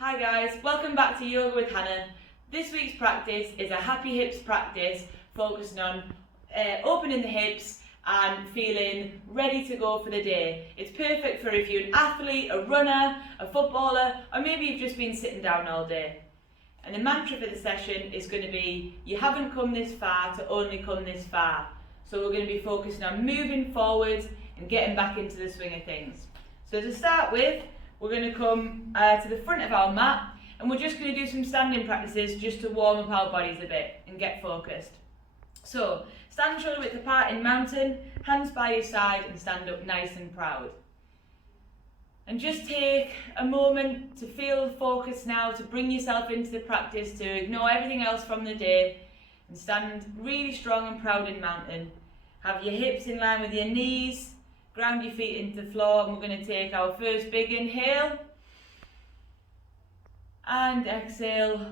Hi guys, welcome back to Yoga with Hannah. This week's practice is a happy hips practice focusing on opening the hips and feeling ready to go for the day. It's perfect for if you're an athlete, a runner, a footballer, or maybe you've just been sitting down all day. And the mantra for the session is going to be, you haven't come this far to only come this far. So we're going to be focusing on moving forward and getting back into the swing of things. So to start with, we're going to come to the front of our mat and we're just going to do some standing practices just to warm up our bodies a bit and get focused. So, stand shoulder width apart in mountain, hands by your side and stand up nice and proud. And just take a moment to feel focused now, to bring yourself into the practice, to ignore everything else from the day and stand really strong and proud in mountain. Have your hips in line with your knees. Ground your feet into the floor and we're going to take our first big inhale and exhale,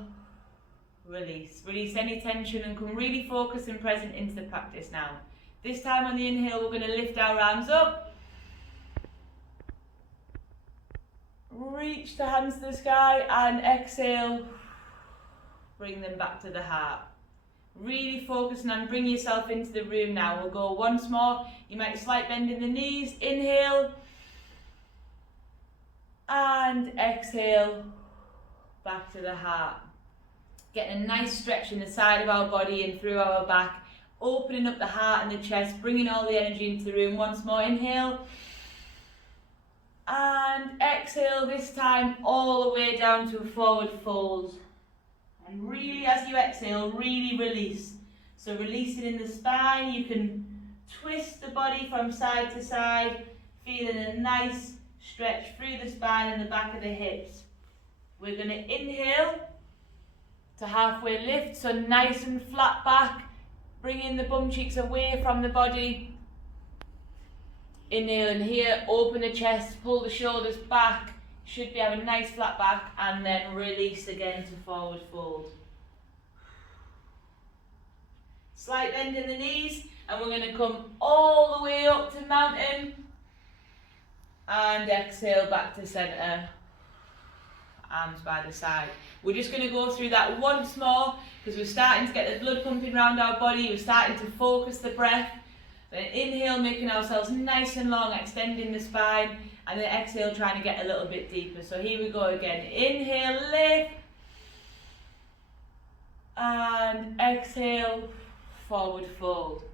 release. Release any tension and come really focused and present into the practice now. This time on the inhale we're going to lift our arms up, reach the hands to the sky and exhale, bring them back to the heart. Really focusing on bring yourself into the room now. We'll go once more. You might slight bend in the knees. Inhale. And exhale. Back to the heart. Getting a nice stretch in the side of our body and through our back. Opening up the heart and the chest. Bringing all the energy into the room. Once more. Inhale. And exhale. This time all the way down to a forward fold. And really, as you exhale, really release. So release it in the spine. You can twist the body from side to side, feeling a nice stretch through the spine and the back of the hips. We're going to inhale to halfway lift, so nice and flat back, bringing the bum cheeks away from the body. Inhale in here, open the chest, pull the shoulders back. Should be having a nice flat back and then release again to forward fold. Slight bend in the knees and we're going to come all the way up to mountain and exhale back to centre. Arms by the side. We're just going to go through that once more because we're starting to get the blood pumping around our body. We're starting to focus the breath. Then inhale, making ourselves nice and long, extending the spine. And then exhale, trying to get a little bit deeper. So here we go again. Inhale, lift. And exhale, forward fold.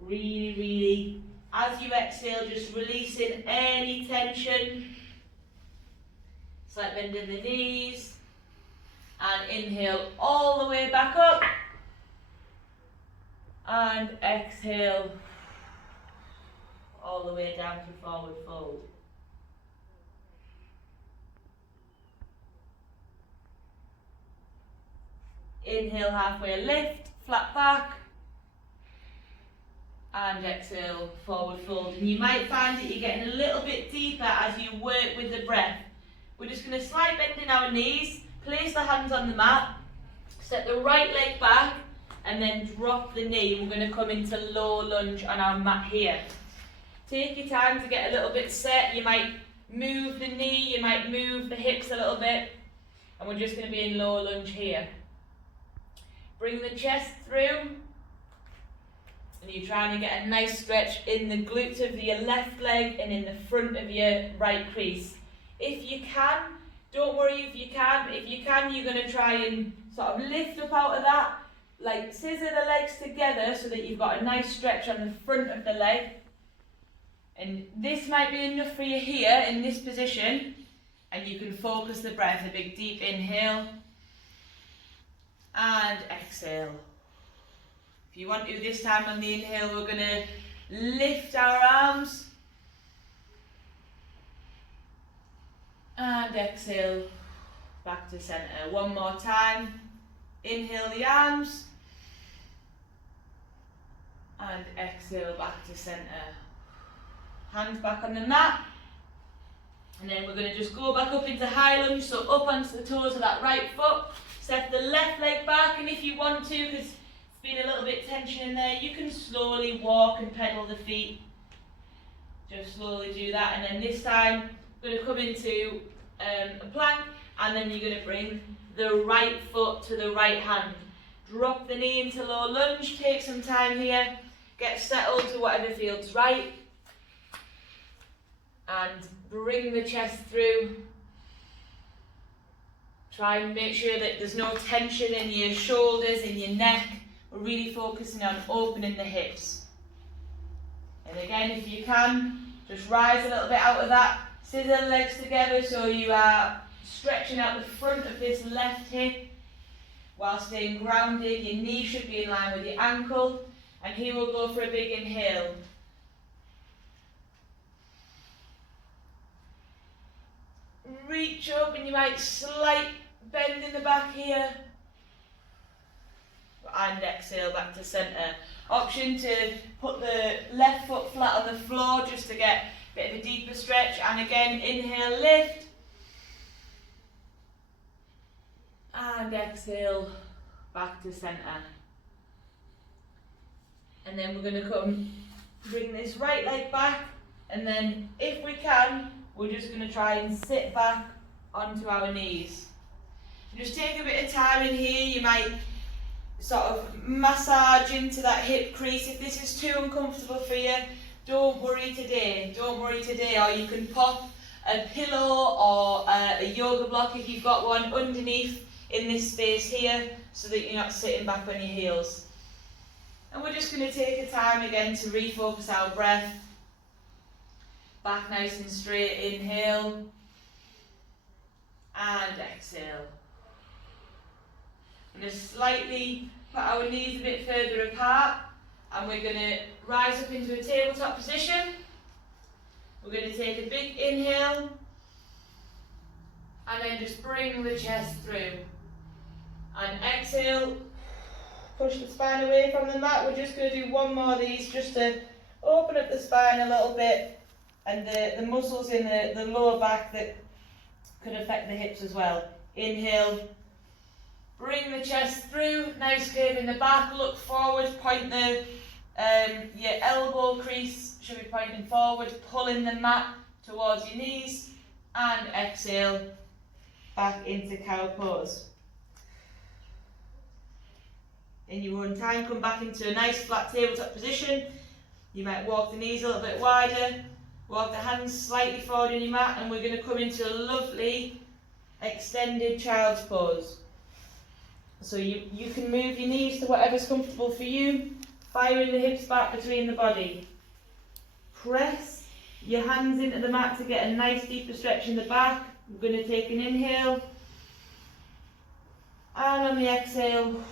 Really, really, as you exhale, just releasing any tension. Slight bend in the knees. And inhale all the way back up. And exhale all the way down to forward fold. Inhale, halfway lift, flat back. And exhale, forward fold. And you might find that you're getting a little bit deeper as you work with the breath. We're just going to slight bend in our knees, place the hands on the mat, step the right leg back, and then drop the knee. We're going to come into low lunge on our mat here. Take your time to get a little bit set. You might move the knee, you might move the hips a little bit. And we're just going to be in low lunge here. Bring the chest through. And you're trying to get a nice stretch in the glutes of your left leg and in the front of your right crease. If you can, don't worry if you can't. If you can, you're going to try and sort of lift up out of that. Like scissor the legs together so that you've got a nice stretch on the front of the leg. And this might be enough for you here in this position. And you can focus the breath. A big deep inhale. And exhale. If you want to, this time on the inhale, we're going to lift our arms. And exhale. back to centre. One more time. Inhale the arms. And exhale back to centre. Hands back on the mat. And then we're going to just go back up into high lunge, so up onto the toes of that right foot. Step the left leg back, and if you want to, because it's been a little bit tension in there, you can slowly walk and pedal the feet. Just slowly do that, and then this time we're going to come into a plank, and then you're going to bring the right foot to the right hand. Drop the knee into low lunge, take some time here, get settled to whatever feels right, and bring the chest through. Try and make sure that there's no tension in your shoulders, in your neck. We're really focusing on opening the hips. And again, if you can, just rise a little bit out of that. Scissor the legs together so you are stretching out the front of this left hip while staying grounded. Your knee should be in line with your ankle. And here we'll go for a big inhale. Reach up, and you might slight bend in the back here. And exhale back to centre. Option to put the left foot flat on the floor just to get a bit of a deeper stretch. And again, inhale, lift. And exhale back to centre. And then we're going to bring this right leg back. And then if we can, we're just going to try and sit back onto our knees. Just take a bit of time in here. You might sort of massage into that hip crease. If this is too uncomfortable for you, don't worry today. Don't worry today. Or you can pop a pillow or a yoga block if you've got one underneath in this space here so that you're not sitting back on your heels. And we're just going to take a time again to refocus our breath. Back nice and straight, inhale. And exhale. We're going to slightly put our knees a bit further apart, and we're going to rise up into a tabletop position. We're going to take a big inhale, and then just bring the chest through. And exhale, push the spine away from the mat. We're just going to do one more of these just to open up the spine a little bit, and the muscles in the lower back that could affect the hips as well. Inhale. Bring the chest through, nice curve in the back, look forward, point your elbow crease should be pointing forward, pulling the mat towards your knees, and exhale, back into cow pose. In your own time, come back into a nice flat tabletop position. You might walk the knees a little bit wider, walk the hands slightly forward in your mat, and we're going to come into a lovely extended child's pose. So you can move your knees to whatever's comfortable for you, firing the hips back between the body. Press your hands into the mat to get a nice deeper stretch in the back. We're going to take an inhale, and on the exhale,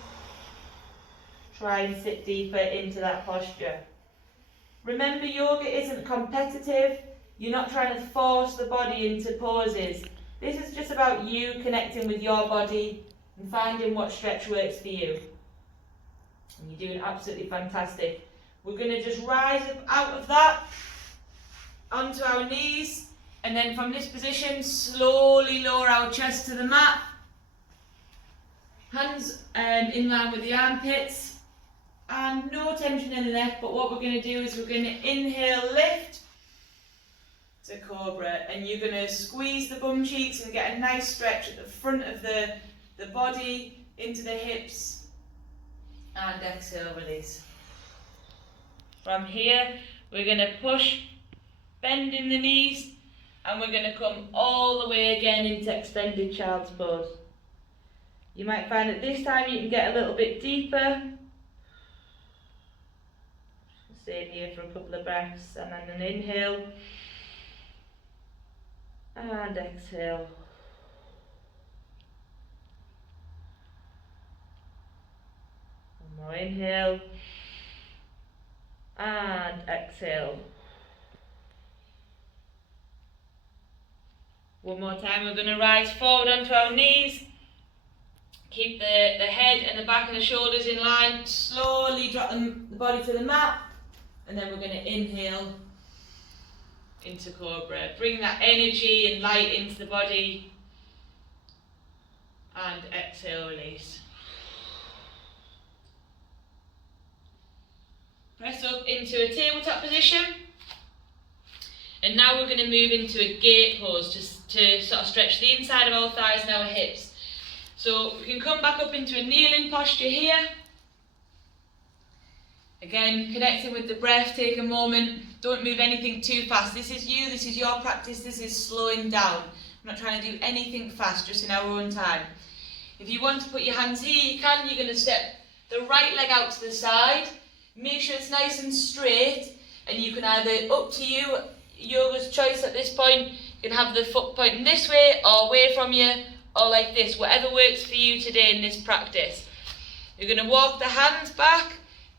try and sit deeper into that posture. Remember, yoga isn't competitive. You're not trying to force the body into poses. This is just about you connecting with your body and finding what stretch works for you. And you're doing absolutely fantastic. We're going to just rise up out of that onto our knees, and then from this position slowly lower our chest to the mat. Hands in line with the armpits, and no tension in the neck. But what we're going to do is we're going to inhale, lift to cobra, and you're going to squeeze the bum cheeks and get a nice stretch at the front of the body into the hips, and exhale, release. From here, we're going to push, bend in the knees, and we're going to come all the way again into extended child's pose. You might find that this time you can get a little bit deeper. Stay here for a couple of breaths, and then an inhale, and exhale. One more inhale, and exhale. One more time, we're going to rise forward onto our knees. Keep the head and the back of the shoulders in line. Slowly drop the body to the mat. And then we're going to inhale into Cobra. Bring that energy and light into the body. And exhale, release. Press up into a tabletop position. And now we're going to move into a gate pose to sort of stretch the inside of our thighs and our hips. So we can come back up into a kneeling posture here. Again, connecting with the breath, take a moment. Don't move anything too fast. This is you, this is your practice, this is slowing down. I'm not trying to do anything fast, just in our own time. If you want to put your hands here, you can. You're going to step the right leg out to the side. Make sure it's nice and straight. And you can either, up to you, yoga's choice at this point, you can have the foot pointing this way or away from you or like this, whatever works for you today in this practice. You're going to walk the hands back.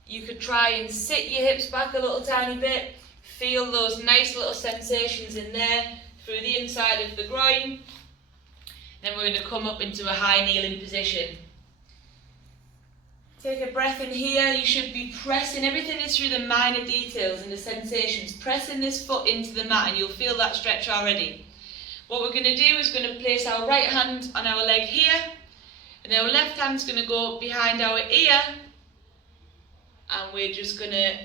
You could try and sit your hips back a little tiny bit. Feel those nice little sensations in there through the inside of the groin. Then we're going to come up into a high kneeling position. Take a breath in here. You should be pressing, everything is through the minor details and the sensations. Pressing this foot into the mat and you'll feel that stretch already. What we're going to do is going to place our right hand on our leg here. And our left hand's going to go behind our ear. And we're just going to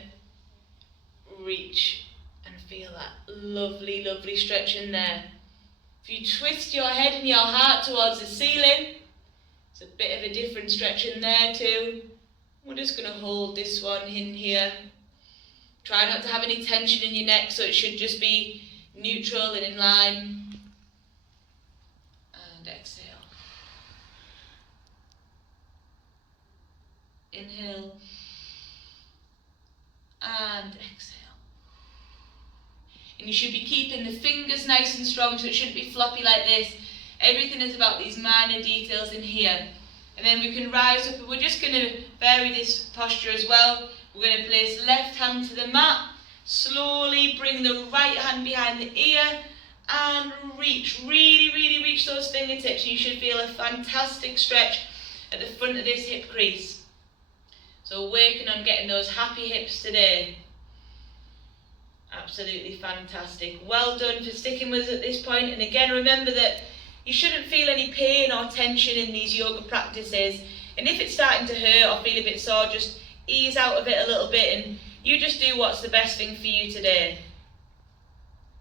reach and feel that lovely, lovely stretch in there. If you twist your head and your heart towards the ceiling, it's a bit of a different stretch in there too. We're just going to hold this one in here. Try not to have any tension in your neck, so it should just be neutral and in line. And exhale. Inhale. And exhale. And you should be keeping the fingers nice and strong, so it shouldn't be floppy like this. Everything is about these minor details in here. And then we can rise up, and we're just going to vary this posture as well. We're going to place left hand to the mat. Slowly bring the right hand behind the ear and reach. Really, really reach those fingertips. You should feel a fantastic stretch at the front of this hip crease. So working on getting those happy hips today. Absolutely fantastic. Well done for sticking with us at this point. And again, remember that you shouldn't feel any pain or tension in these yoga practices. And if it's starting to hurt or feel a bit sore, just ease out of it a little bit and you just do what's the best thing for you today.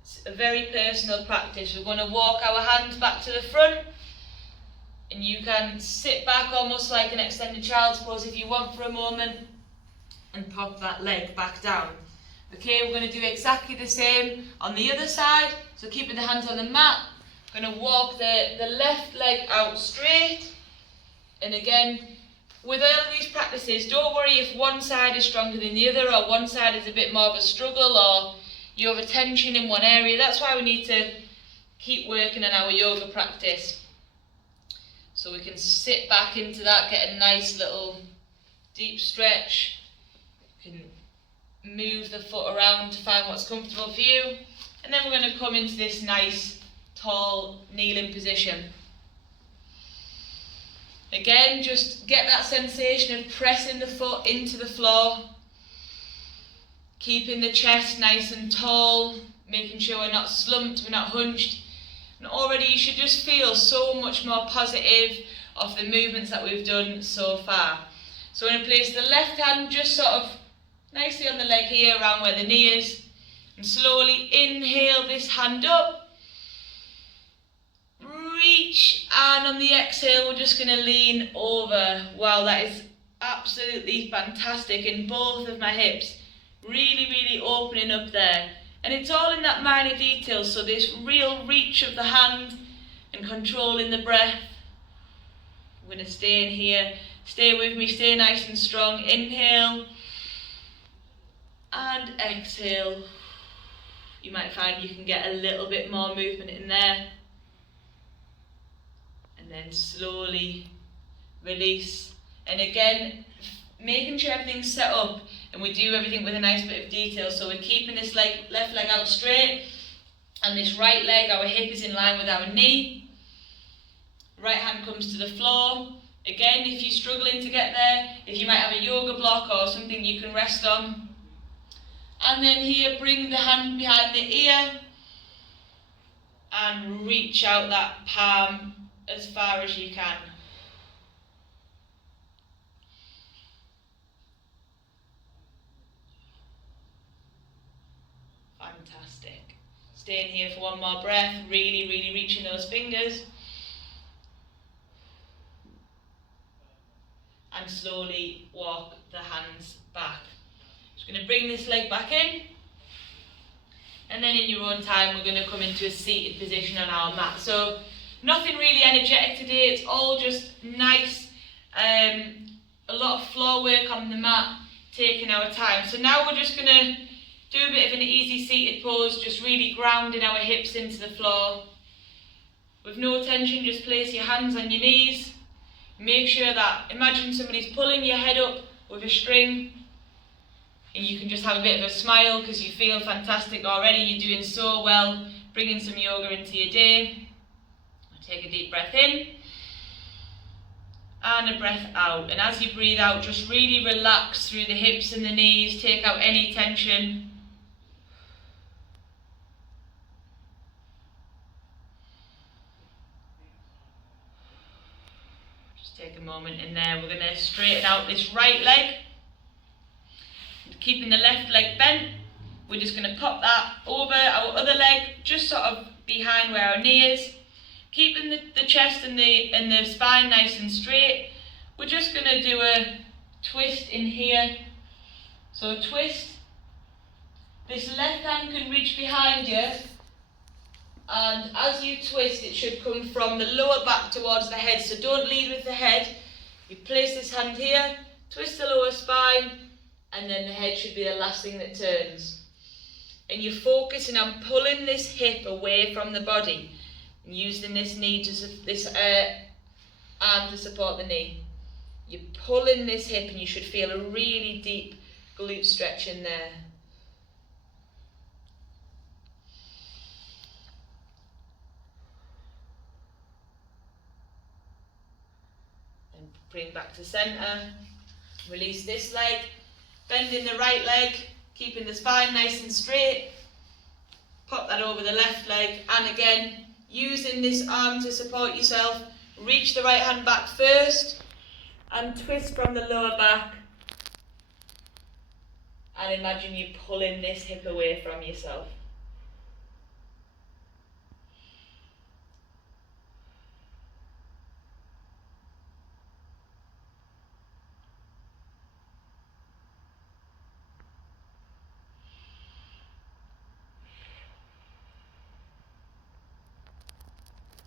It's a very personal practice. We're going to walk our hands back to the front. And you can sit back almost like an extended child's pose if you want for a moment. And pop that leg back down. Okay, we're going to do exactly the same on the other side. So keeping the hands on the mat. Going to walk the left leg out straight. And again, with all these practices, don't worry if one side is stronger than the other or one side is a bit more of a struggle or you have a tension in one area. That's why we need to keep working on our yoga practice. So we can sit back into that, get a nice little deep stretch. You can move the foot around to find what's comfortable for you. And then we're going to come into this nice tall kneeling position. Again, just get that sensation of pressing the foot into the floor, keeping the chest nice and tall, making sure we're not slumped, we're not hunched. And already you should just feel so much more positive of the movements that we've done so far. So we're going to place the left hand just sort of nicely on the leg here, around where the knee is, and slowly inhale this hand up. Reach, and on the exhale we're just going to lean over. Wow, that is absolutely fantastic in both of my hips. Really, really opening up there. And it's all in that minor detail, so this real reach of the hand and controlling the breath. I'm going to stay in here. Stay with me, stay nice and strong. Inhale and exhale. You might find you can get a little bit more movement in there. And then slowly release. And again, making sure everything's set up and we do everything with a nice bit of detail. So we're keeping this left leg out straight. And this right leg, our hip is in line with our knee. Right hand comes to the floor. Again, if you're struggling to get there, if you might have a yoga block or something you can rest on. And then here, bring the hand behind the ear and reach out that palm as far as you can. Fantastic. Staying here for one more breath, really, really reaching those fingers. And slowly walk the hands back. Just going to bring this leg back in. And then in your own time, we're going to come into a seated position on our mat. So nothing really energetic today. It's all just nice. A lot of floor work on the mat, taking our time. So now we're just going to do a bit of an easy seated pose, just really grounding our hips into the floor. With no tension, just place your hands on your knees. Make sure that, imagine somebody's pulling your head up with a string, and you can just have a bit of a smile because you feel fantastic already. You're doing so well, bringing some yoga into your day. Take a deep breath in and a breath out. And as you breathe out, just really relax through the hips and the knees. Take out any tension. Take a moment in there. We're going to straighten out this right leg. Keeping the left leg bent, we're just going to pop that over our other leg, just sort of behind where our knee is. Keeping the chest and the spine nice and straight. We're just going to do a twist in here. So a twist. This left hand can reach behind you. And as you twist, it should come from the lower back towards the head. So don't lead with the head. You place this hand here, twist the lower spine, and then the head should be the last thing that turns. And you're focusing on pulling this hip away from the body, and using this knee this arm to support the knee. You're pulling this hip, and you should feel a really deep glute stretch in there. Bring back to centre, release this leg, bending the right leg, keeping the spine nice and straight, pop that over the left leg, and again, using this arm to support yourself, reach the right hand back first, and twist from the lower back, and imagine you pulling this hip away from yourself.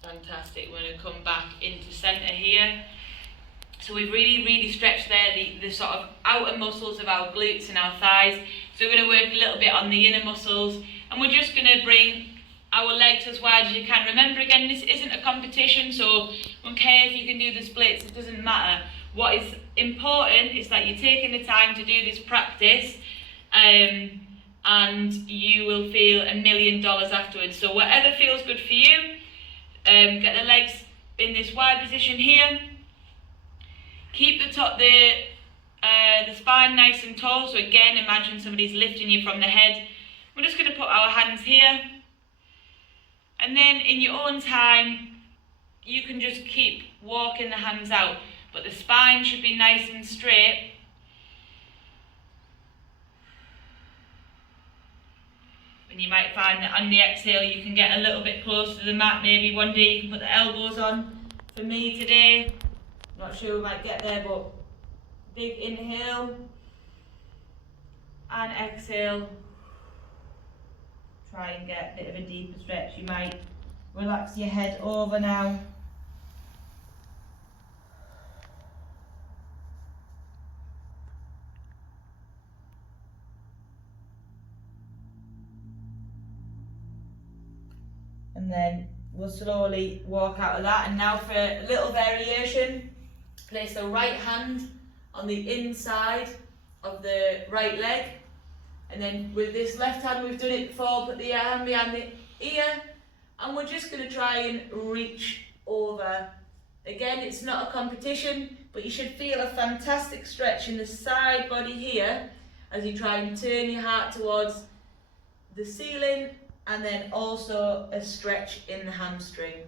Fantastic. We're going to come back into centre here. So we've really stretched there the sort of outer muscles of our glutes and our thighs. So we're going to work a little bit on the inner muscles, and we're just going to bring our legs as wide as you can. Remember, again, this isn't a competition, so don't care if you can do the splits, it doesn't matter. What is important is that you're taking the time to do this practice, and you will feel $1 million afterwards. So whatever feels good for you. Get the legs in this wide position here. Keep the spine nice and tall. So again, imagine somebody's lifting you from the head. We're just going to put our hands here. And then in your own time, you can just keep walking the hands out. But the spine should be nice and straight. And you might find that on the exhale you can get a little bit closer to the mat. Maybe one day you can put the elbows on. For me today, not sure we might get there, but big inhale and exhale. Try and get a bit of a deeper stretch. You might relax your head over now. And then we'll slowly walk out of that. And now for a little variation, place the right hand on the inside of the right leg. And then with this left hand, we've done it before, put the hand behind the ear, and we're just going to try and reach over. Again, it's not a competition, but you should feel a fantastic stretch in the side body here as you try and turn your heart towards the ceiling, and then also a stretch in the hamstring.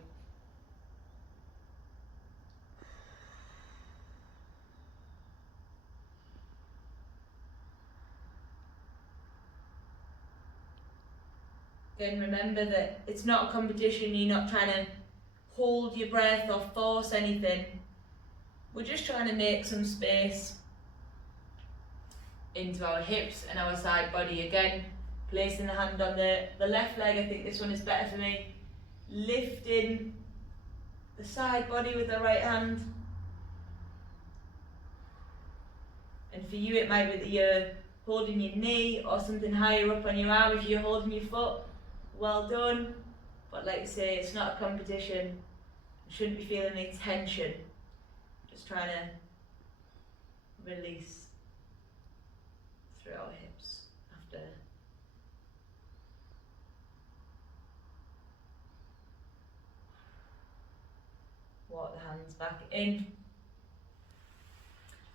Again, remember that it's not a competition, you're not trying to hold your breath or force anything. We're just trying to make some space into our hips and our side body. Again, placing the hand on the left leg, I think this one is better for me. Lifting the side body with the right hand. And for you it might be that you're holding your knee or something higher up on your arm. If you're holding your foot, well done. But like I say, it's not a competition. You shouldn't be feeling any tension. Just trying to release through our hips after. Walk the hands back in.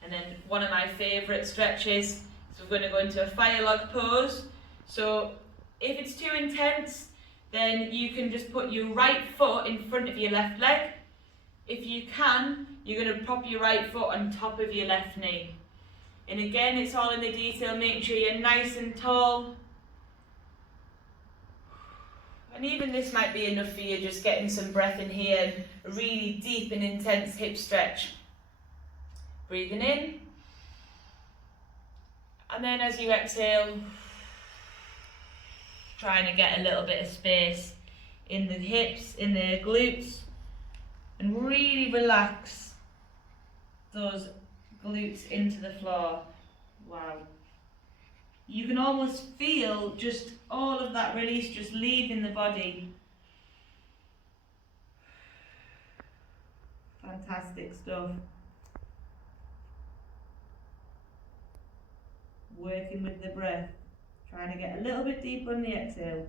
And then one of my favourite stretches, so we're going to go into a fire log pose. So if it's too intense, then you can just put your right foot in front of your left leg. If you can, you're going to prop your right foot on top of your left knee. And again, it's all in the detail, making sure you're nice and tall. And even this might be enough for you, just getting some breath in here and a really deep and intense hip stretch. Breathing in. And then as you exhale, trying to get a little bit of space in the hips, in the glutes, and really relax those glutes into the floor. Wow. You can almost feel just all of that release just leaving the body. Fantastic stuff. Working with the breath. Trying to get a little bit deeper on the exhale.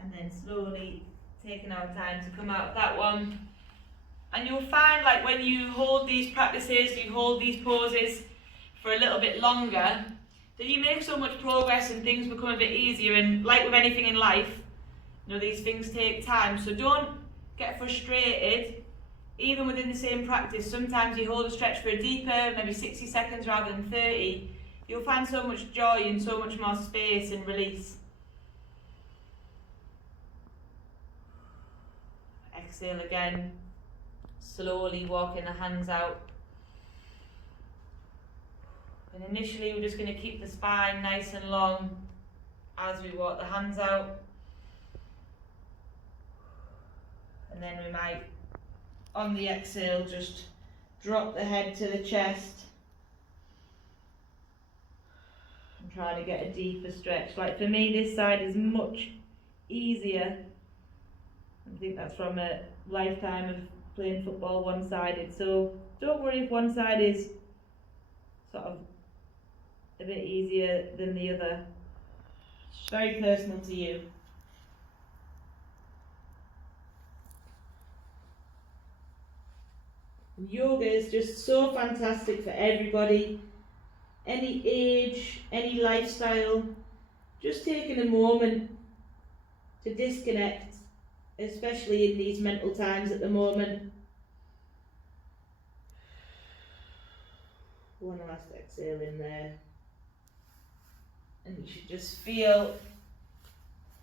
And then slowly taking our time to come out of that one. And you'll find, like, when you hold these practices, you hold these poses for a little bit longer, that you make so much progress and things become a bit easier. And like with anything in life, you know, these things take time. So don't get frustrated, even within the same practice. Sometimes you hold a stretch for a deeper, maybe 60 seconds rather than 30. You'll find so much joy and so much more space and release. Exhale again, slowly walking the hands out. And initially we're just going to keep the spine nice and long as we walk the hands out. And then we might, on the exhale, just drop the head to the chest and try to get a deeper stretch. Like for me, this side is much easier. I think that's from a lifetime of playing football one-sided. So don't worry if one side is sort of a bit easier than the other. It's very personal to you. Yoga is just so fantastic for everybody, any age, any lifestyle. Just taking a moment to disconnect, especially in these mental times at the moment. One last exhale in there. And you should just feel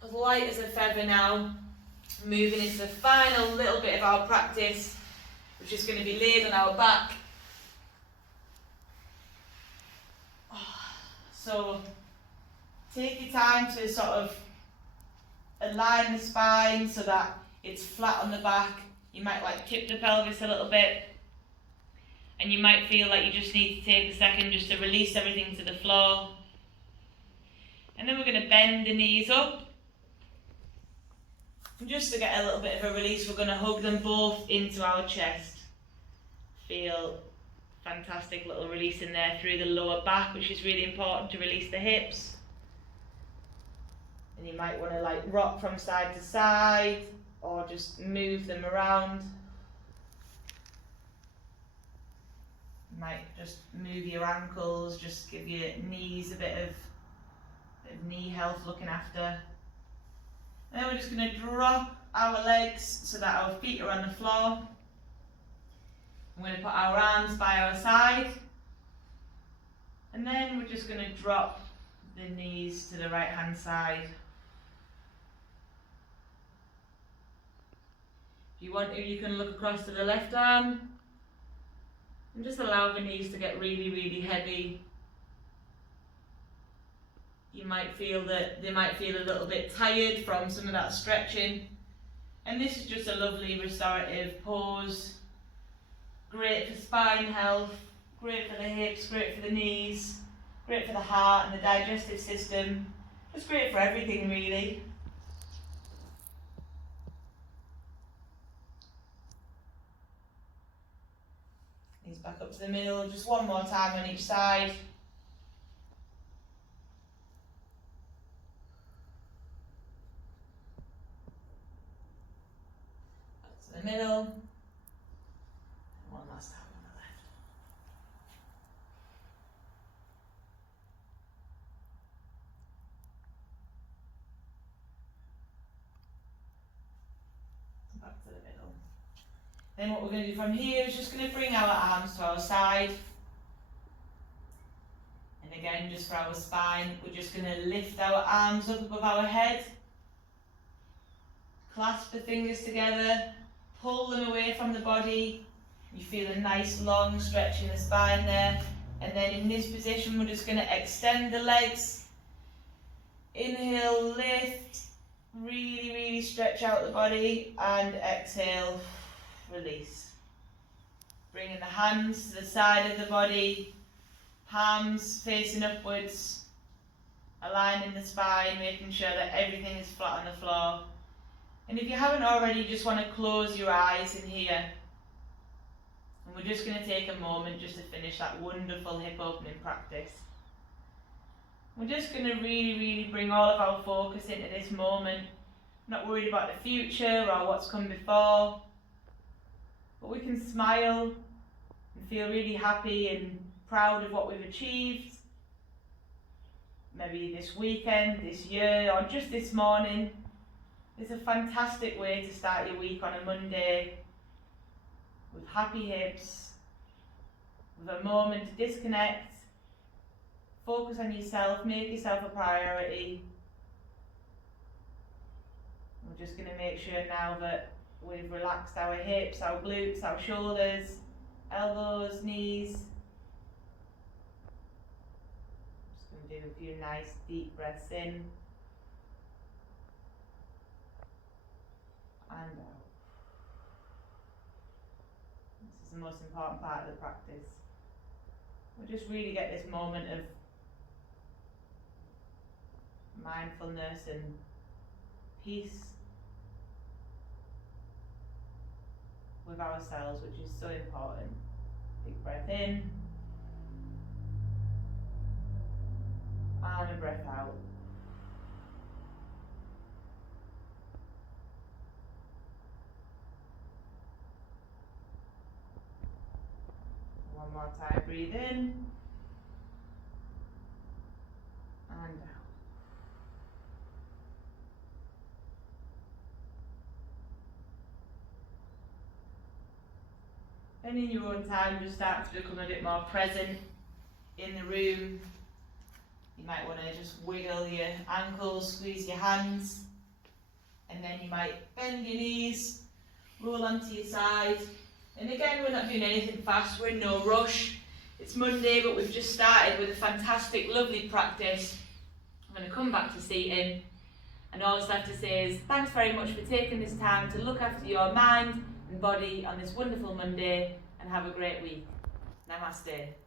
as light as a feather now, moving into the final little bit of our practice, which is going to be laid on our back. So take your time to sort of align the spine so that it's flat on the back. You might like tip the pelvis a little bit. and you might feel like you just need to take a second just to release everything to the floor. And then we're going to bend the knees up. And just to get a little bit of a release, we're going to hug them both into our chest. Feel fantastic little release in there through the lower back, which is really important to release the hips. And you might want to like rock from side to side or just move them around. You might just move your ankles, just give your knees a bit of knee health looking after. And then we're just going to drop our legs so that our feet are on the floor. I'm going to put our arms by our side. And then we're just going to drop the knees to the right hand side. If you want to, you can look across to the left arm and just allow the knees to get really, really heavy. You might feel that they might feel a little bit tired from some of that stretching. And this is just a lovely restorative pose. Great for spine health, great for the hips, great for the knees, great for the heart and the digestive system. Just great for everything really. Knees back up to the middle, just one more time on each side. Back to the middle. And one last time on the left. Back to the middle. Then what we're going to do from here is just going to bring our arms to our side. And again, just for our spine, we're just going to lift our arms up above our head. Clasp the fingers together, pull them away from the body. You feel a nice long stretch in the spine there. And then in this position, we're just going to extend the legs. Inhale, lift, really, really stretch out the body, and exhale, release. Bringing the hands to the side of the body, palms facing upwards, aligning the spine, making sure that everything is flat on the floor. And if you haven't already, you just want to close your eyes in here. And we're just going to take a moment just to finish that wonderful hip opening practice. We're just going to really, really bring all of our focus into this moment. Not worried about the future or what's come before. But we can smile and feel really happy and proud of what we've achieved. Maybe this weekend, this year, or just this morning. It's a fantastic way to start your week on a Monday with happy hips, with a moment to disconnect, focus on yourself, make yourself a priority. We're just going to make sure now that we've relaxed our hips, our glutes, our shoulders, elbows, knees. Just going to do a few nice deep breaths in and out. This is the most important part of the practice. We'll just really get this moment of mindfulness and peace with ourselves, which is so important. Big breath in and a breath out. One more time, breathe in and out. And in your own time, just start to become a bit more present in the room. You might want to just wiggle your ankles, squeeze your hands, and then you might bend your knees, roll onto your side. And again, we're not doing anything fast, we're in no rush. It's Monday, but we've just started with a fantastic, lovely practice. I'm going to come back to seating, and all I have to say is thanks very much for taking this time to look after your mind and body on this wonderful Monday, and have a great week. Namaste.